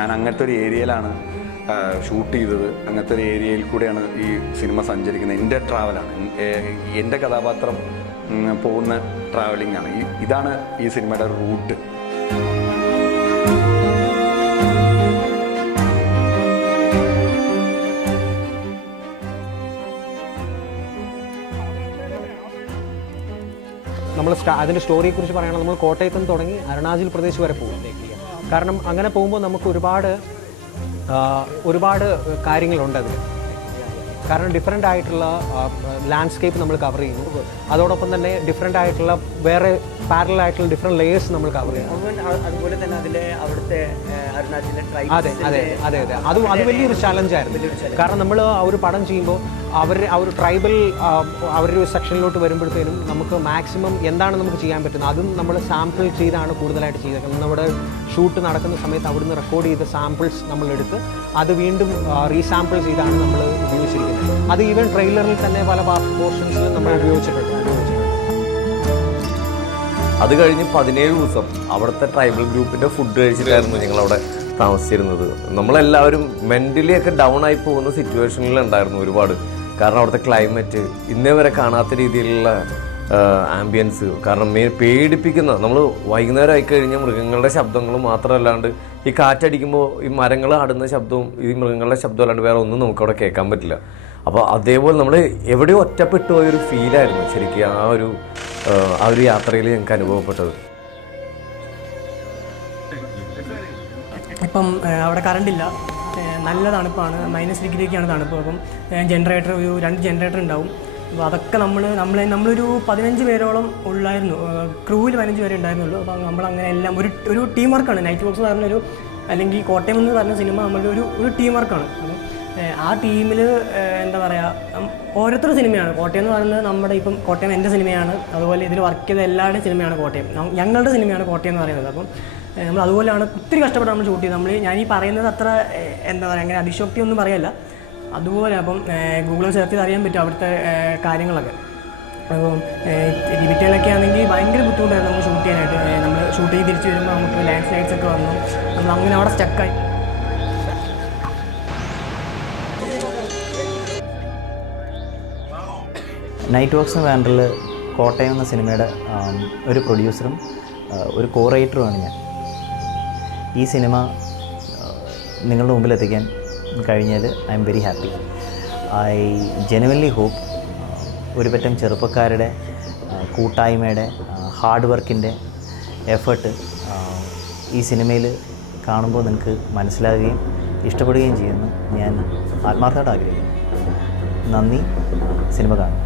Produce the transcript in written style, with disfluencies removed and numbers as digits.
ഞാൻ അങ്ങനത്തെ ഒരു ഏരിയയിലാണ് ഷൂട്ട് ചെയ്തത്. അങ്ങനത്തെ ഒരു ഏരിയയിൽ കൂടെയാണ് ഈ സിനിമ സഞ്ചരിക്കുന്നത്. എൻ്റെ ട്രാവലാണ്, എൻ്റെ കഥാപാത്രം പോകുന്ന ട്രാവലിംഗ് ആണ്. ഇതാണ് ഈ സിനിമയുടെ റൂട്ട്. നമ്മൾ അതിൻ്റെ സ്റ്റോറിയെക്കുറിച്ച് പറയുകയാണെങ്കിൽ നമ്മൾ കോട്ടയത്ത് നിന്ന് തുടങ്ങി അരുണാചൽ പ്രദേശ് വരെ പോകും. കാരണം അങ്ങനെ പോകുമ്പോൾ നമുക്ക് ഒരുപാട് കാര്യങ്ങളുണ്ട് അതിൽ. കാരണം ഡിഫറെൻ്റ് ആയിട്ടുള്ള ലാൻഡ്സ്കേപ്പ് നമ്മൾ കവർ ചെയ്യുന്നു. അതോടൊപ്പം തന്നെ ഡിഫറെൻ്റ് ആയിട്ടുള്ള വേറെ പാരലൽ ആയിട്ടുള്ള ഡിഫറെൻറ്റ് ലെയേഴ്സ് നമ്മൾ കവർ ചെയ്യുന്നു. അതുപോലെ തന്നെ അതിലെ അവിടുത്തെ അരുണാചലിലെ ട്രൈബ്. അതെ അത് വലിയൊരു ചലഞ്ചായിരുന്നു. കാരണം നമ്മൾ ഒരു പടം ചെയ്യുമ്പോൾ ആ ഒരു ട്രൈബൽ അവരൊരു സെക്ഷനിലോട്ട് വരുമ്പോഴത്തേനും നമുക്ക് മാക്സിമം എന്താണ് നമുക്ക് ചെയ്യാൻ പറ്റുന്നത് അതും നമ്മൾ സാമ്പിൾ ചെയ്താണ് കൂടുതലായിട്ട് ചെയ്തേക്കുന്നത്. നമ്മുടെ ഷൂട്ട് നടക്കുന്ന സമയത്ത് അവിടുന്ന് റെക്കോർഡ് ചെയ്ത സാമ്പിൾസ് നമ്മളെടുത്ത് അത് വീണ്ടും റീസാമ്പിൾ ചെയ്താണ് നമ്മൾ ഉപയോഗിച്ചിരിക്കുന്നത്. അത് ഈവൻ ട്രെയിലറിൽ തന്നെ പല പോർഷൻസിലും നമ്മൾ ഉപയോഗിച്ചിട്ടുണ്ട്. അത് കഴിഞ്ഞ് 17 ദിവസം അവിടുത്തെ ട്രൈബൽ ഗ്രൂപ്പിൻ്റെ ഫുഡ് കഴിച്ചിട്ടായിരുന്നു ഞങ്ങളവിടെ താമസിച്ചിരുന്നത്. നമ്മളെല്ലാവരും മെൻ്റലി ഒക്കെ ഡൗൺ ആയി പോകുന്ന സിറ്റുവേഷനിലുണ്ടായിരുന്നു ഒരുപാട്. കാരണം അവിടുത്തെ ക്ലൈമറ്റ് ഇന്നേ വരെ കാണാത്ത രീതിയിലുള്ള ആംബിയൻസ്. കാരണം പേടിപ്പിക്കുന്ന, നമ്മൾ വൈകുന്നേരം ആയിക്കഴിഞ്ഞാൽ മൃഗങ്ങളുടെ ശബ്ദങ്ങൾ മാത്രമല്ലാണ്ട് ഈ കാറ്റടിക്കുമ്പോൾ ഈ മരങ്ങൾ ആടുന്ന ശബ്ദവും ഈ മൃഗങ്ങളുടെ ശബ്ദം അല്ലാണ്ട് വേറെ ഒന്നും നമുക്കവിടെ കേൾക്കാൻ പറ്റില്ല. അപ്പോൾ അതേപോലെ നമ്മൾ എവിടെയോ ഒറ്റപ്പെട്ടു പോയൊരു ഫീലായിരുന്നു ശരിക്കും ആ ഒരു യാത്രയിൽ ഞങ്ങൾക്ക് അനുഭവപ്പെട്ടത്. ഇപ്പം അവിടെ കറണ്ടില്ല, നല്ല തണുപ്പാണ്, -ഡിഗ്രിയൊക്കെയാണ് തണുപ്പ്. അപ്പം ജനറേറ്റർ ഒരു 2 ജനറേറ്റർ ഉണ്ടാവും. അപ്പോൾ അതൊക്കെ നമ്മളൊരു 15 പേരോളം ഉള്ളായിരുന്നു. ക്രൂവിൽ 15 പേരെ ഉണ്ടായിരുന്നുള്ളൂ. അപ്പോൾ നമ്മളങ്ങനെ എല്ലാം ഒരു ടീം വർക്കാണ്. നൈറ്റ് വോക്സ് പറഞ്ഞൊരു, അല്ലെങ്കിൽ കോട്ടയം എന്ന് പറഞ്ഞ സിനിമ നമ്മളുടെ ഒരു ടീം വർക്കാണ്. അപ്പം ആ ടീമിൽ എന്താ പറയുക, ഓരോരുത്തരുടെ സിനിമയാണ്. കോട്ടയം എന്ന് പറയുന്നത് നമ്മുടെ ഇപ്പം കോട്ടയം എൻ്റെ സിനിമയാണ്. അതുപോലെ ഇതിൽ വർക്ക് ചെയ്ത എല്ലാവരുടെയും സിനിമയാണ് കോട്ടയം. ഞങ്ങളുടെ സിനിമയാണ് കോട്ടയം എന്ന് പറയുന്നത്. അപ്പം നമ്മൾ അതുപോലെയാണ് ഒത്തിരി കഷ്ടപ്പെട്ട് നമ്മൾ ഷൂട്ട് ചെയ്ത്. ഞാനീ പറയുന്നത് അത്ര എന്താ പറയുക, അങ്ങനെ അതിശോക്തി ഒന്നും പറയല്ല. അതുപോലെ അപ്പം ഗൂഗിളിൽ സെർച്ച് ചെയ്ത് അറിയാൻ പറ്റും അവിടുത്തെ കാര്യങ്ങളൊക്കെ. അപ്പം ഡിബിറ്റയിലൊക്കെ ആണെങ്കിൽ ഭയങ്കര ബുദ്ധിമുട്ടായിരുന്നു നമ്മൾ ഷൂട്ട് ചെയ്യാനായിട്ട്. നമ്മൾ ഷൂട്ട് ചെയ്ത് തിരിച്ച് വരുമ്പോൾ നമുക്ക് ലാൻഡ് സ്ലൈഡ്സ് ഒക്കെ വന്നു. നമ്മൾ അങ്ങനെ അവിടെ സ്റ്റക്കായി. നൈറ്റ് വർക്ക്സ് ബാനറിൽ കോട്ടയം എന്ന സിനിമയുടെ ഒരു പ്രൊഡ്യൂസറും ഒരു കോ റൈറ്ററുമാണ് ഞാൻ. ഈ സിനിമ നിങ്ങളുടെ മുമ്പിൽ എത്തിക്കാൻ കഴിഞ്ഞാൽ I am very happy. I genuinely hope ഒരു പറ്റം ചെറുപ്പക്കാരുടെ കൂട്ടായ്മയുടെ ഹാർഡ് വർക്കിൻ്റെ എഫേർട്ട് ഈ സിനിമയിൽ കാണുമ്പോൾ നിങ്ങൾക്ക് മനസ്സിലാകുകയും ഇഷ്ടപ്പെടുകയും ചെയ്യുമെന്ന് ഞാൻ ആത്മാർത്ഥമായിട്ട് ആഗ്രഹിക്കുന്നു. നന്ദി. സിനിമ കാണും.